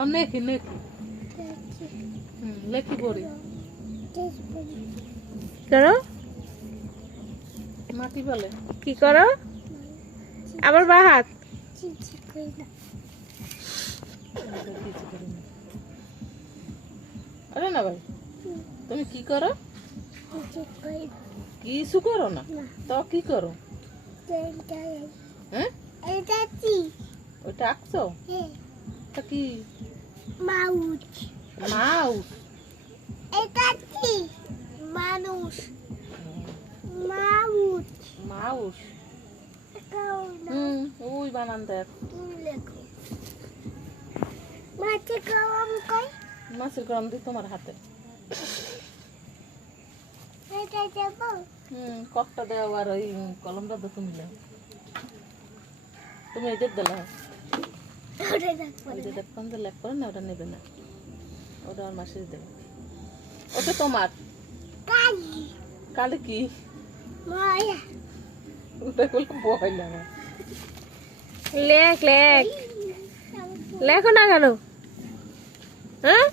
নেকি হুম লেখি পড়ি করো? মাটি বলে কি করো? আবার বা হাত। আরে না ভাই তুমি কি করো? কিছু করো না? তো কি করো? হ্যাঁ? ওইটা আঁকছো? তা কি? মাউস মানুষ মাউথ মাউস হুম ওই বানান দেখ। তুমি লেখো। মাঠে গরম কই মাছের গরম দিই তোমার হাতে। এটা যাব হুম ককটা দেওয়া আর ওই কলমটা তো তুমি দাও তুমি এদের দিলে। ওটা করে না নেবে না ওটা আমার মাসির দেবে ওটা তোমার কালি কালে কি ওটা বলে ভয় লাগে লেখ লেখ লেখো না কেন হ্যাঁ